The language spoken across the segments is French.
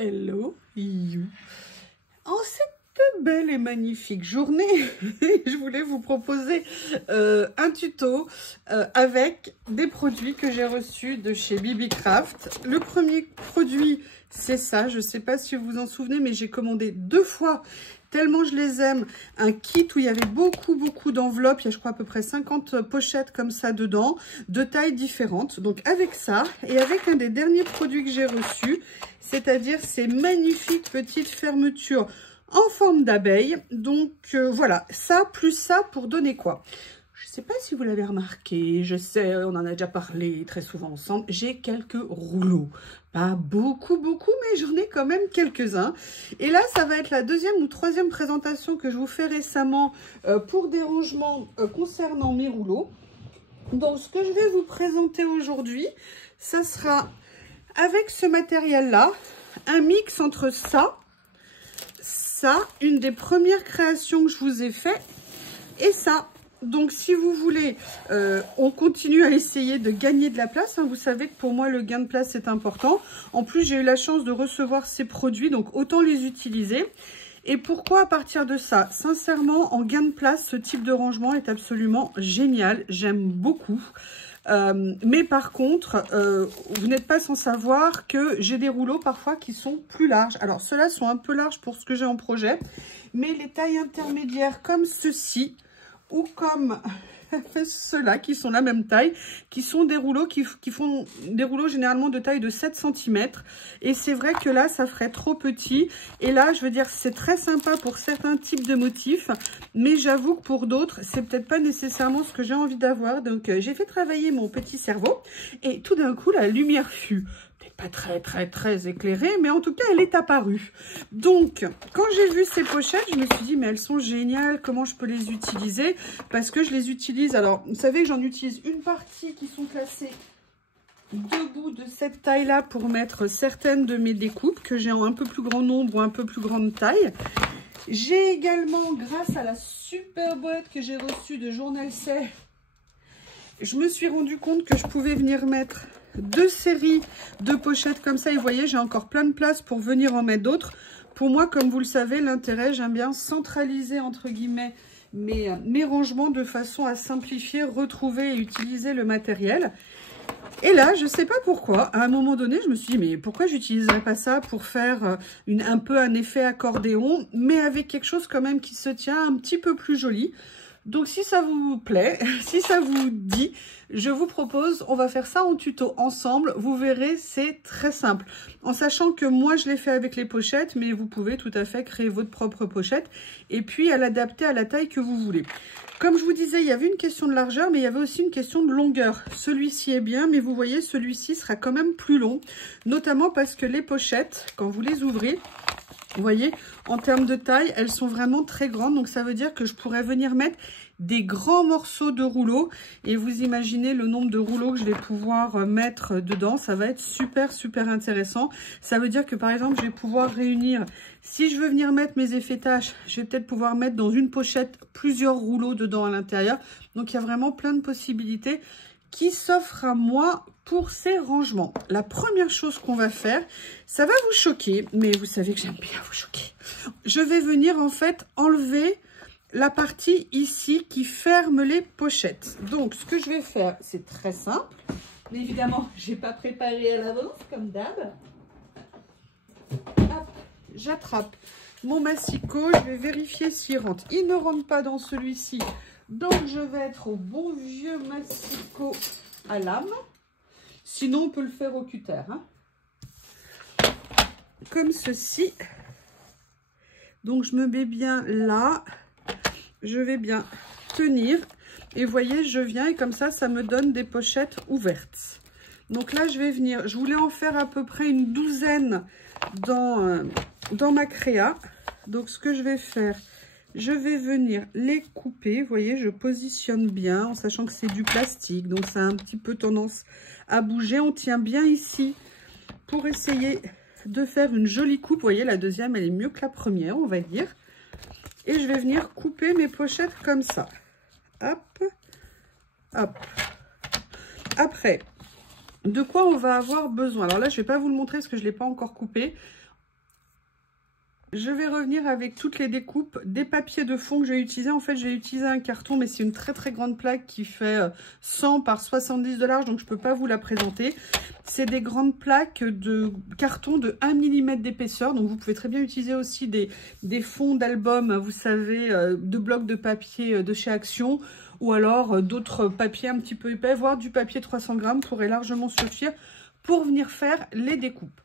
Hello, you. En cette belle et magnifique journée, je voulais vous proposer un tuto avec des produits que j'ai reçus de chez Bibi Craft. Le premier produit, c'est ça. Je ne sais pas si vous vous en souvenez, mais j'ai commandé 2 fois, tellement je les aime, un kit où il y avait beaucoup d'enveloppes. Il y a, je crois, à peu près 50 pochettes comme ça dedans, de tailles différentes. Donc avec ça et avec un des derniers produits que j'ai reçus, c'est-à-dire ces magnifiques petites fermetures en forme d'abeille. Donc voilà, ça plus ça pour donner quoi? Je ne sais pas si vous l'avez remarqué, je sais, on en a déjà parlé très souvent ensemble, j'ai quelques rouleaux. Pas beaucoup, mais j'en ai quand même quelques-uns. Et là, ça va être la 2e ou 3e présentation que je vous fais récemment pour des rangements concernant mes rouleaux. Donc, ce que je vais vous présenter aujourd'hui, ça sera avec ce matériel-là, un mix entre ça, une des premières créations que je vous ai fait, et ça. Donc, si vous voulez, on continue à essayer de gagner de la place. Hein. Vous savez que pour moi, le gain de place est important. En plus, j'ai eu la chance de recevoir ces produits, donc autant les utiliser. Et pourquoi à partir de ça? Sincèrement, en gain de place, ce type de rangement est absolument génial. J'aime beaucoup. Mais par contre, vous n'êtes pas sans savoir que j'ai des rouleaux parfois qui sont plus larges. Alors, ceux-là sont un peu larges pour ce que j'ai en projet. Mais les tailles intermédiaires comme ceci, ou comme ceux-là qui sont la même taille, qui sont des rouleaux qui font des rouleaux généralement de taille de 7 cm. Et c'est vrai que là, ça ferait trop petit. Et là, je veux dire, c'est très sympa pour certains types de motifs. Mais j'avoue que pour d'autres, c'est peut-être pas nécessairement ce que j'ai envie d'avoir. Donc, j'ai fait travailler mon petit cerveau. Et tout d'un coup, la lumière fut pas très éclairée, mais en tout cas, elle est apparue. Donc, quand j'ai vu ces pochettes, je me suis dit, mais elles sont géniales, comment je peux les utiliser? Parce que je les utilise, alors, vous savez que j'en utilise une partie qui sont classées debout de cette taille-là pour mettre certaines de mes découpes, que j'ai en un peu plus grand nombre ou un peu plus grande taille. J'ai également, grâce à la super boîte que j'ai reçue de Journal C, je me suis rendu compte que je pouvais venir mettre 2 séries de pochettes comme ça. Et vous voyez, j'ai encore plein de place pour venir en mettre d'autres. Pour moi, comme vous le savez, l'intérêt, j'aime bien centraliser, entre guillemets, mes rangements de façon à simplifier, retrouver et utiliser le matériel. Et là, je ne sais pas pourquoi, à un moment donné, je me suis dit, mais pourquoi j'utiliserais pas ça pour faire un peu un effet accordéon, mais avec quelque chose quand même qui se tient un petit peu plus joli. Donc, si ça vous plaît, si ça vous dit, je vous propose, on va faire ça en tuto ensemble. Vous verrez, c'est très simple. En sachant que moi, je l'ai fait avec les pochettes, mais vous pouvez tout à fait créer votre propre pochette et puis à l'adapter à la taille que vous voulez. Comme je vous disais, il y avait une question de largeur, mais il y avait aussi une question de longueur. Celui-ci est bien, mais vous voyez, celui-ci sera quand même plus long, notamment parce que les pochettes, quand vous les ouvrez, vous voyez, en termes de taille, elles sont vraiment très grandes. Donc, ça veut dire que je pourrais venir mettre des grands morceaux de rouleaux. Et vous imaginez le nombre de rouleaux que je vais pouvoir mettre dedans. Ça va être super intéressant. Ça veut dire que, par exemple, je vais pouvoir réunir... Si je veux venir mettre mes effets tâches, je vais peut-être pouvoir mettre dans une pochette plusieurs rouleaux dedans à l'intérieur. Donc, il y a vraiment plein de possibilités qui s'offre à moi pour ces rangements. La première chose qu'on va faire, ça va vous choquer, mais vous savez que j'aime bien vous choquer. Je vais venir en fait enlever la partie ici qui ferme les pochettes. Donc, ce que je vais faire, c'est très simple. Mais évidemment, je n'ai pas préparé à l'avance, comme d'hab. J'attrape mon massicot, je vais vérifier s'il rentre. Il ne rentre pas dans celui-ci. Donc, je vais être au bon vieux massicot à lame. Sinon, on peut le faire au cutter. Hein. Comme ceci. Donc, je me mets bien là. Je vais bien tenir. Et vous voyez, je viens et comme ça, ça me donne des pochettes ouvertes. Donc là, je vais venir. Je voulais en faire à peu près une 12aine dans ma créa. Donc, ce que je vais faire... Je vais venir les couper, vous voyez, je positionne bien en sachant que c'est du plastique, donc ça a un petit peu tendance à bouger. On tient bien ici pour essayer de faire une jolie coupe. Vous voyez, la deuxième, elle est mieux que la première, on va dire. Et je vais venir couper mes pochettes comme ça. Hop, hop. Après, de quoi on va avoir besoin? Alors là, je ne vais pas vous le montrer parce que je ne l'ai pas encore coupé. Je vais revenir avec toutes les découpes des papiers de fond que j'ai utilisé. En fait, j'ai utilisé un carton, mais c'est une très très grande plaque qui fait 100 par 70 de large, donc je ne peux pas vous la présenter. C'est des grandes plaques de carton de 1 mm d'épaisseur, donc vous pouvez très bien utiliser aussi des fonds d'album, vous savez, de blocs de papier de chez Action, ou alors d'autres papiers un petit peu épais, voire du papier 300 grammes pourrait largement suffire pour venir faire les découpes.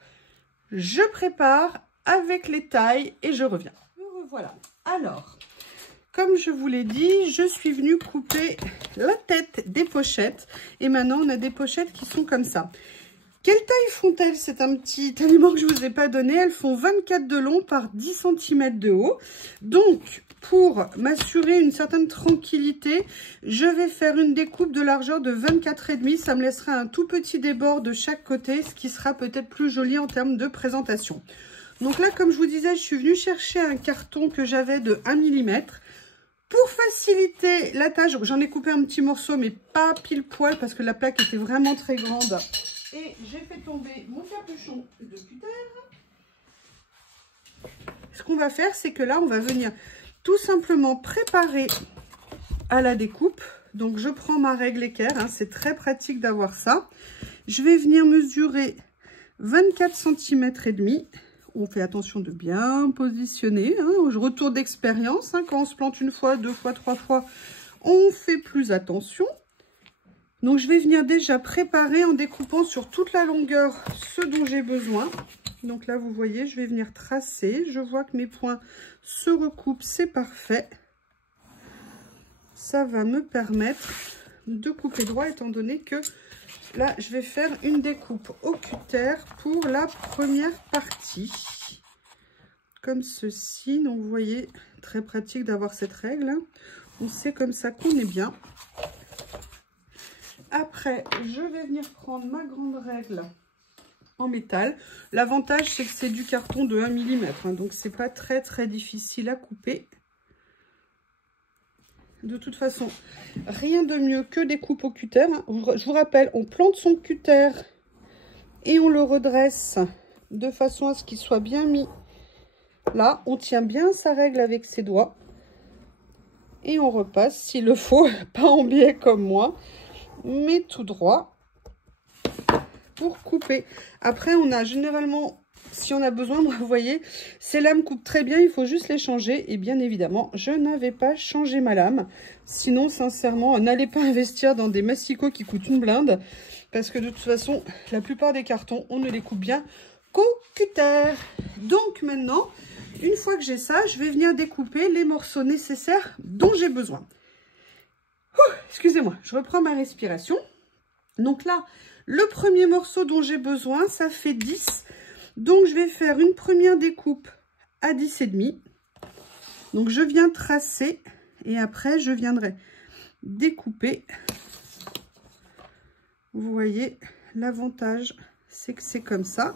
Je prépare avec les tailles et je reviens. Me revoilà. Alors, comme je vous l'ai dit, je suis venue couper la tête des pochettes. Et maintenant, on a des pochettes qui sont comme ça. Quelle taille font-elles? C'est un petit élément que je ne vous ai pas donné. Elles font 24 de long par 10 cm de haut. Donc, pour m'assurer une certaine tranquillité, je vais faire une découpe de largeur de 24,5. Ça me laissera un tout petit débord de chaque côté, ce qui sera peut-être plus joli en termes de présentation. Donc là, comme je vous disais, je suis venue chercher un carton que j'avais de 1 mm. Pour faciliter la tâche, j'en ai coupé un petit morceau, mais pas pile poil parce que la plaque était vraiment très grande. Et j'ai fait tomber mon capuchon de cutter. Ce qu'on va faire, c'est que là, on va venir tout simplement préparer à la découpe. Donc, je prends ma règle équerre, hein, c'est très pratique d'avoir ça. Je vais venir mesurer 24 cm et demi. On fait attention de bien positionner. Hein. Retour d'expérience. Hein. Quand on se plante une fois, deux fois, trois fois, on fait plus attention. Donc, je vais venir déjà préparer en découpant sur toute la longueur ce dont j'ai besoin. Donc là, vous voyez, je vais venir tracer. Je vois que mes points se recoupent. C'est parfait. Ça va me permettre de couper droit étant donné que là, je vais faire une découpe au cutter pour la première partie. Comme ceci. Donc, vous voyez, très pratique d'avoir cette règle. On sait comme ça qu'on est bien. Après, je vais venir prendre ma grande règle en métal. L'avantage, c'est que c'est du carton de 1 mm. Hein, donc, c'est pas très, très difficile à couper. De toute façon, rien de mieux que des coupes au cutter. Je vous rappelle, on plante son cutter et on le redresse de façon à ce qu'il soit bien mis. Là, on tient bien sa règle avec ses doigts. Et on repasse, s'il le faut, pas en biais comme moi, mais tout droit pour couper. Après, on a généralement... Si on a besoin, vous voyez, ces lames coupent très bien, il faut juste les changer. Et bien évidemment, je n'avais pas changé ma lame. Sinon, sincèrement, n'allez pas investir dans des massicots qui coûtent une blinde. Parce que de toute façon, la plupart des cartons, on ne les coupe bien qu'au cutter. Donc maintenant, une fois que j'ai ça, je vais venir découper les morceaux nécessaires dont j'ai besoin. Excusez-moi, je reprends ma respiration. Donc là, le premier morceau dont j'ai besoin, ça fait 10. Donc, je vais faire une première découpe à 10,5. Donc, je viens tracer et après, je viendrai découper. Vous voyez, l'avantage, c'est que c'est comme ça.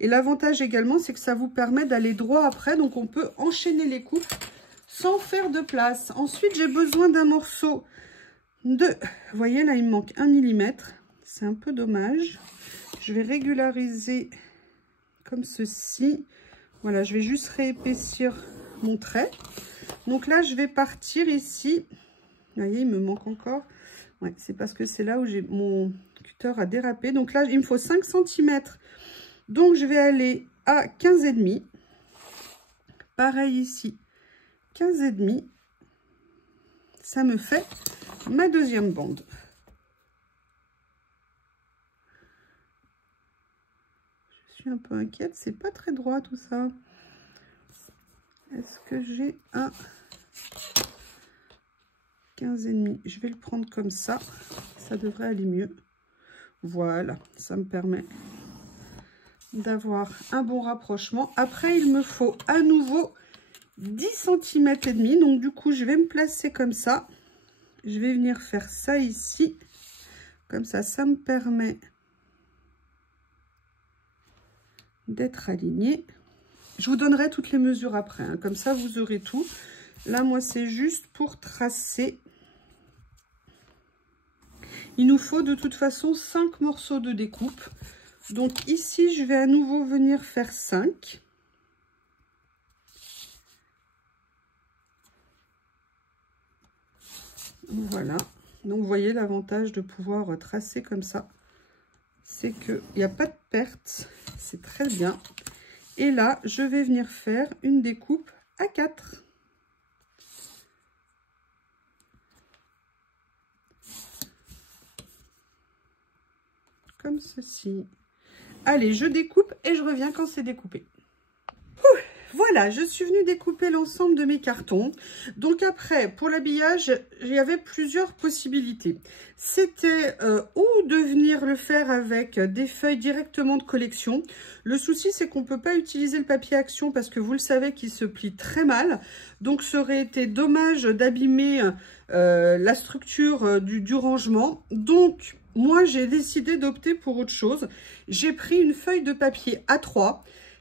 Et l'avantage également, c'est que ça vous permet d'aller droit après. Donc, on peut enchaîner les coupes sans faire de place. Ensuite, j'ai besoin d'un morceau de... Vous voyez, là, il me manque 1 mm. C'est un peu dommage. Je vais régulariser... comme ceci. Voilà, je vais juste réépaissir mon trait. Donc là, je vais partir ici. Vous voyez, il me manque encore. Ouais, c'est parce que c'est là où j'ai mon cutter a dérapé. Donc là, il me faut 5 cm. Donc, je vais aller à 15,5. Pareil ici, 15,5. Ça me fait ma deuxième bande. Un peu inquiète, c'est pas très droit tout ça. Est-ce que j'ai un 15,5? Je vais le prendre comme ça, ça devrait aller mieux. Voilà, ça me permet d'avoir un bon rapprochement. Après, il me faut à nouveau 10 cm et demi. Donc du coup, je vais me placer comme ça. Je vais venir faire ça ici. Comme ça, ça me permet d'être aligné. Je vous donnerai toutes les mesures après, hein. Comme ça vous aurez tout. Là, moi, c'est juste pour tracer. Il nous faut de toute façon 5 morceaux de découpe. Donc ici, je vais à nouveau venir faire 5. Voilà. Donc, vous voyez l'avantage de pouvoir tracer comme ça. C'est qu'il n'y a pas de perte. C'est très bien. Et là, je vais venir faire une découpe à 4. Comme ceci. Allez, je découpe et je reviens quand c'est découpé. Voilà, je suis venue découper l'ensemble de mes cartons. Donc après, pour l'habillage, il y avait plusieurs possibilités. C'était ou de venir le faire avec des feuilles directement de collection. Le souci, c'est qu'on ne peut pas utiliser le papier action parce que vous le savez qu'il se plie très mal. Donc ça aurait été dommage d'abîmer la structure du rangement. Donc moi, j'ai décidé d'opter pour autre chose. J'ai pris une feuille de papier A3.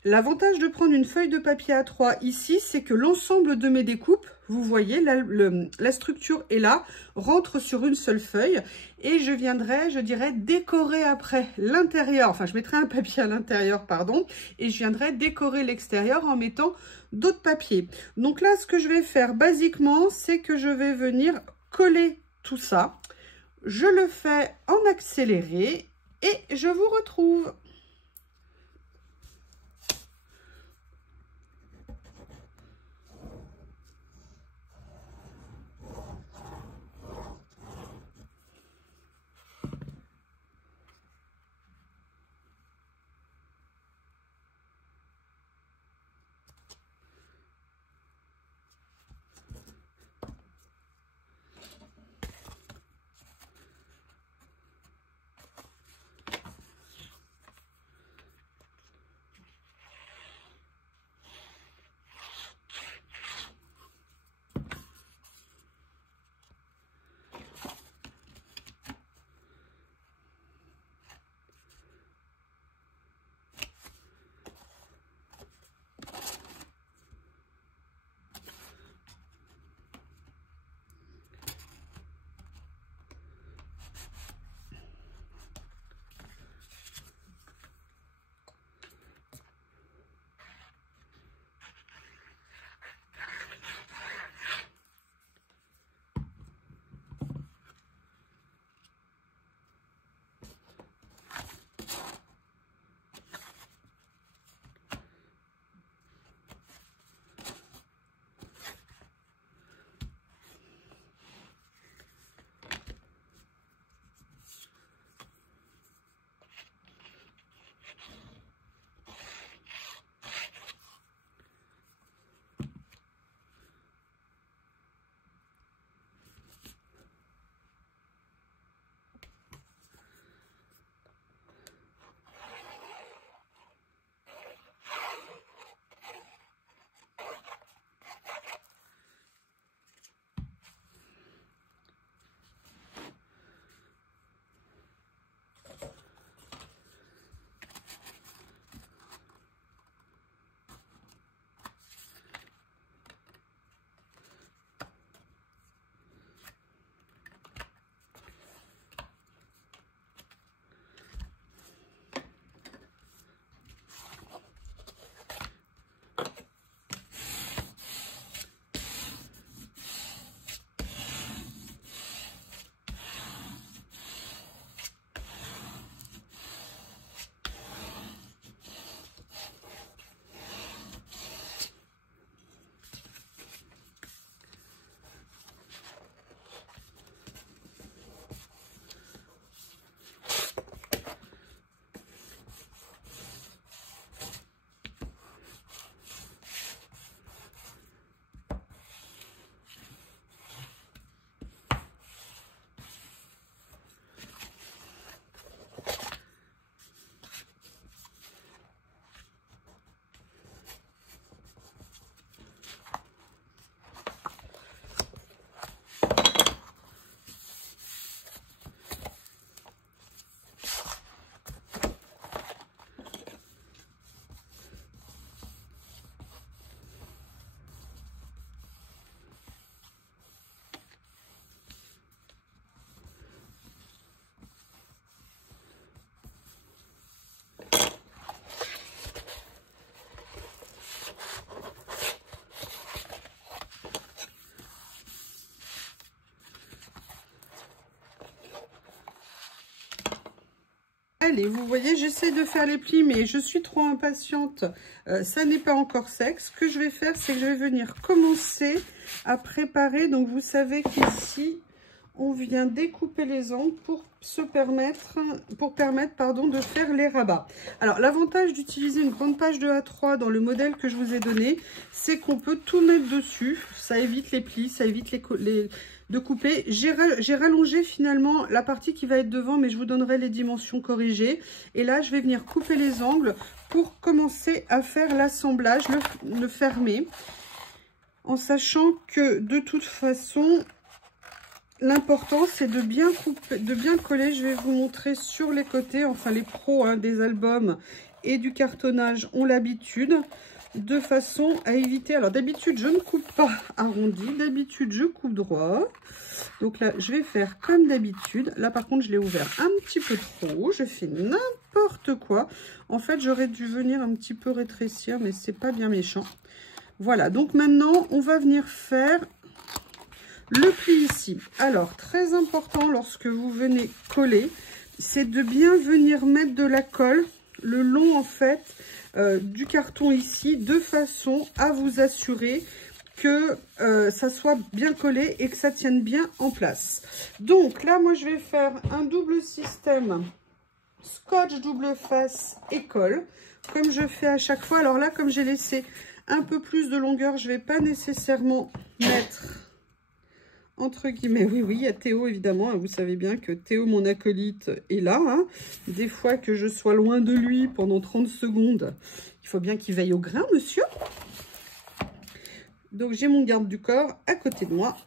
L'avantage de prendre une feuille de papier A3 ici, c'est que l'ensemble de mes découpes, vous voyez, la structure est là, rentre sur une seule feuille et je viendrai, je dirais, décorer après l'intérieur, enfin je mettrai un papier à l'intérieur, pardon, et je viendrai décorer l'extérieur en mettant d'autres papiers. Donc là, ce que je vais faire basiquement, c'est que je vais venir coller tout ça. Je le fais en accéléré et je vous retrouve. Allez, vous voyez, j'essaie de faire les plis, mais je suis trop impatiente. Ça n'est pas encore sec. Ce que je vais faire, c'est que je vais venir commencer à préparer. Donc, vous savez qu'ici, on vient découper les angles pour permettre de faire les rabats. Alors, l'avantage d'utiliser une grande page de A3 dans le modèle que je vous ai donné, c'est qu'on peut tout mettre dessus. Ça évite les plis, ça évite de couper. J'ai rallongé finalement la partie qui va être devant, mais je vous donnerai les dimensions corrigées. Et là, je vais venir couper les angles pour commencer à faire l'assemblage, le fermer. En sachant que de toute façon, l'important c'est de bien couper, de bien coller. Je vais vous montrer sur les côtés, enfin les pros des albums et du cartonnage ont l'habitude, de façon à éviter. Alors d'habitude je ne coupe pas arrondi, d'habitude je coupe droit. Donc là je vais faire comme d'habitude. Là par contre je l'ai ouvert un petit peu trop, je fais n'importe quoi. En fait j'aurais dû venir un petit peu rétrécir, mais c'est pas bien méchant. Voilà, donc maintenant on va venir faire le pli ici. Alors très important lorsque vous venez coller, c'est de bien venir mettre de la colle le long en fait du carton ici, de façon à vous assurer que ça soit bien collé et que ça tienne bien en place. Donc là moi je vais faire un double système scotch double face et colle comme je fais à chaque fois. Alors là comme j'ai laissé un peu plus de longueur, je vais pas nécessairement mettre entre guillemets, oui, il y a Théo évidemment, vous savez bien que Théo, mon acolyte, est là. Des fois que je sois loin de lui pendant 30 secondes, il faut bien qu'il veille au grain, monsieur. Donc j'ai mon garde du corps à côté de moi.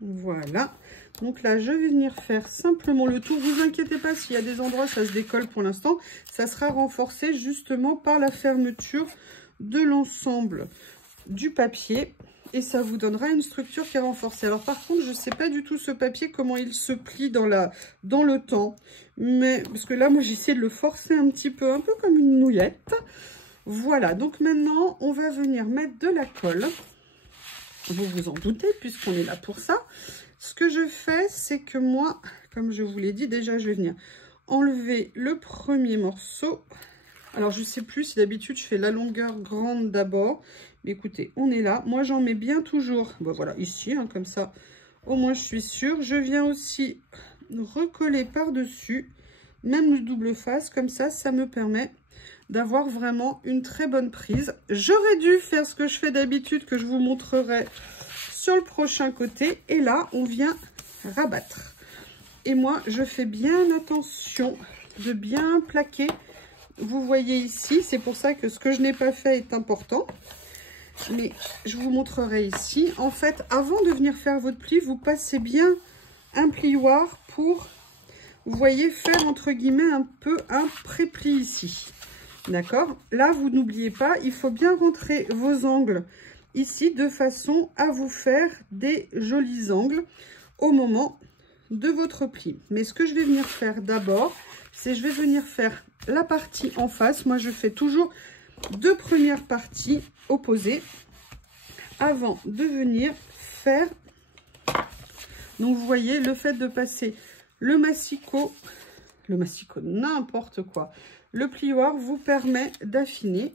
Voilà. Donc là, je vais venir faire simplement le tour. Vous inquiétez pas, s'il y a des endroits, ça se décolle pour l'instant. Ça sera renforcé justement par la fermeture de l'ensemble du papier. Et ça vous donnera une structure qui est renforcée. Alors par contre, je ne sais pas du tout ce papier, comment il se plie dans le temps. Mais parce que là, moi, j'essaie de le forcer un petit peu, un peu comme une nouillette. Voilà, donc maintenant, on va venir mettre de la colle. Vous vous en doutez, puisqu'on est là pour ça. Ce que je fais, c'est que moi, comme je vous l'ai dit, déjà, je vais venir enlever le premier morceau. Alors, je ne sais plus si d'habitude, je fais la longueur grande d'abord. Mais écoutez, on est là. Moi, j'en mets bien toujours. Bon, voilà, ici, comme ça, au moins, je suis sûre. Je viens aussi recoller par-dessus, même le double face. Comme ça, ça me permet d'avoir vraiment une très bonne prise. J'aurais dû faire ce que je fais d'habitude, que je vous montrerai sur le prochain côté. Et là, on vient rabattre. Et moi, je fais bien attention de bien plaquer. Vous voyez ici, c'est pour ça que ce que je n'ai pas fait est important. Mais je vous montrerai ici. En fait, avant de venir faire votre pli, vous passez bien un plioir pour, vous voyez, faire entre guillemets un peu un pré-pli ici. D'accord? Là, vous n'oubliez pas, il faut bien rentrer vos angles ici de façon à vous faire des jolis angles au moment de votre pli. Mais ce que je vais venir faire d'abord, c'est je vais venir faire la partie en face. Moi, je fais toujours deux premières parties opposées avant de venir faire. Donc, vous voyez, le fait de passer le massicot, n'importe quoi, le plioir vous permet d'affiner.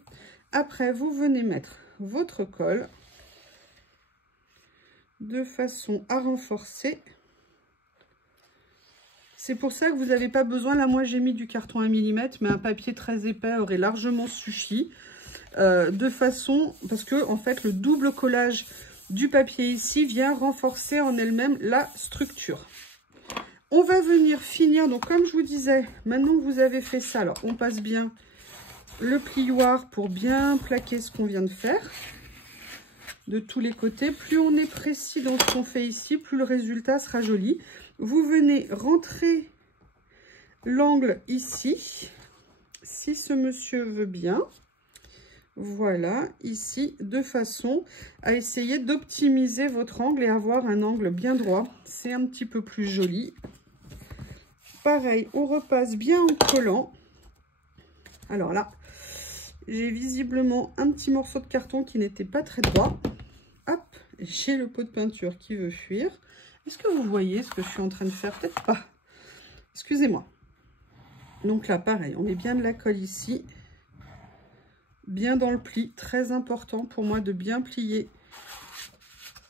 Après, vous venez mettre votre colle de façon à renforcer. C'est pour ça que vous n'avez pas besoin, là moi j'ai mis du carton 1 mm, mais un papier très épais aurait largement suffi. De façon, parce que en fait le double collage du papier ici vient renforcer en elle-même la structure. On va venir finir, donc comme je vous disais, maintenant que vous avez fait ça, alors on passe bien le plioir pour bien plaquer ce qu'on vient de faire. De tous les côtés, plus on est précis dans ce qu'on fait ici, plus le résultat sera joli. Vous venez rentrer l'angle ici, si ce monsieur veut bien. Voilà, ici, de façon à essayer d'optimiser votre angle et avoir un angle bien droit. C'est un petit peu plus joli. Pareil, on repasse bien en collant. Alors là, j'ai visiblement un petit morceau de carton qui n'était pas très droit. Hop, j'ai le pot de peinture qui veut fuir. Est-ce que vous voyez ce que je suis en train de faire? Peut-être pas. Excusez-moi. Donc là, pareil, on met bien de la colle ici. Bien dans le pli. Très important pour moi de bien plier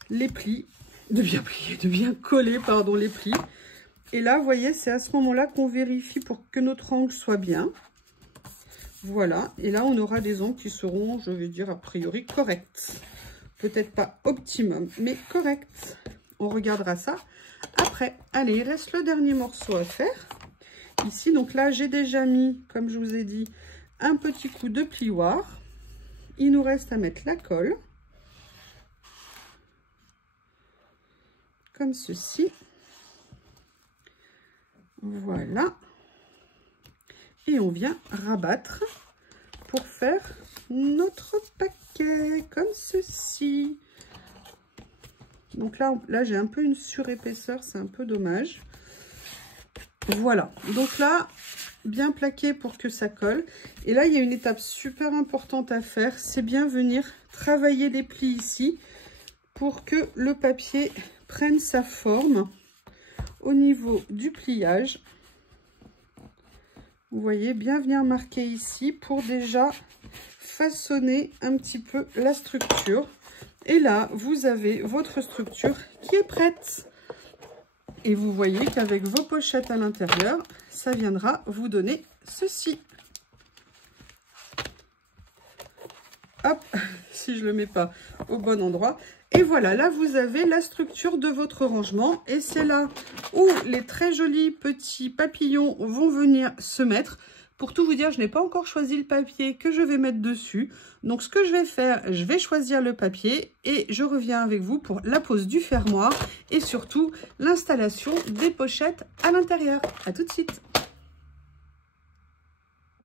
les plis. De bien coller, pardon, les plis. Et là, vous voyez, c'est à ce moment-là qu'on vérifie pour que notre angle soit bien. Voilà. Et là, on aura des angles qui seront, je vais dire, a priori corrects. Peut-être pas optimum, mais corrects. On regardera ça après. Allez, il reste le dernier morceau à faire. Ici, donc là, j'ai déjà mis, comme je vous ai dit, un petit coup de plioir. Il nous reste à mettre la colle. Comme ceci. Voilà. Et on vient rabattre pour faire notre paquet, comme ceci. Donc là j'ai un peu une surépaisseur, c'est un peu dommage. Voilà, donc là, bien plaqué pour que ça colle. Et là, il y a une étape super importante à faire, c'est bien venir travailler les plis ici pour que le papier prenne sa forme au niveau du pliage. Vous voyez, bien venir marquer ici pour déjà façonner un petit peu la structure. Et là, vous avez votre structure qui est prête. Et vous voyez qu'avec vos pochettes à l'intérieur, ça viendra vous donner ceci. Hop, si je ne le mets pas au bon endroit. Et voilà, là, vous avez la structure de votre rangement. Et c'est là où les très jolis petits papillons vont venir se mettre. Pour tout vous dire, je n'ai pas encore choisi le papier que je vais mettre dessus. Donc, ce que je vais faire, je vais choisir le papier et je reviens avec vous pour la pose du fermoir et surtout l'installation des pochettes à l'intérieur. À tout de suite.